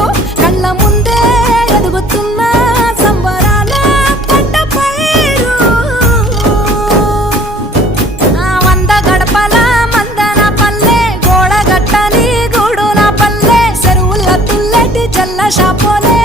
పైరు కళ్ళ ముందే ఎదుగుతున్న సంబరాల పంట పైరు వంద గడపల మందన పల్లె గోడ గట్టని గూడున పల్లె చెరువుల తుల్లటి చల్ల షాపోలే